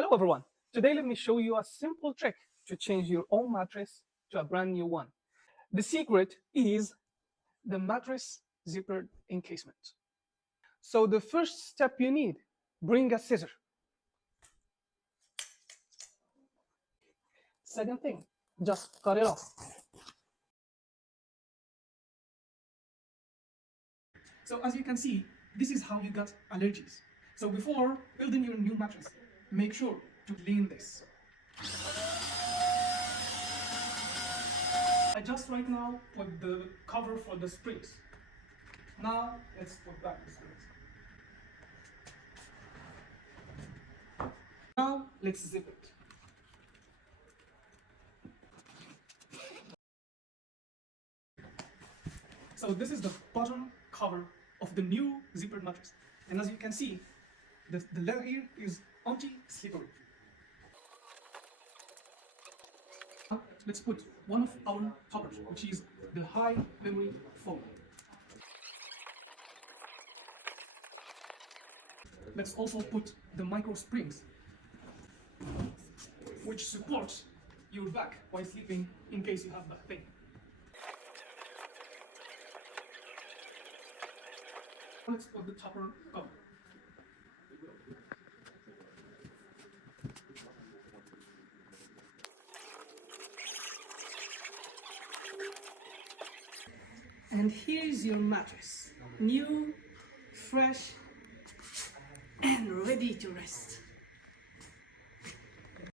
Hello everyone. Today let me show you a simple trick to change your old mattress to a brand new one. The secret is the mattress zippered encasement. So the first step you need, bring a scissor. Second thing, just cut it off. So as you can see, this is how you got allergies. So before building your new mattress, make sure to clean this. I just right now put the cover for the springs. Now let's put back the springs. Now let's zip it. So this is the bottom cover of the new zippered mattress. And as you can see, the leather here is anti-slippery. Now let's put one of our toppers, which is the high memory foam. Let's also put the micro springs, which support your back while sleeping in case you have back pain. Let's put the topper cover. And here is your mattress, new, fresh, and ready to rest.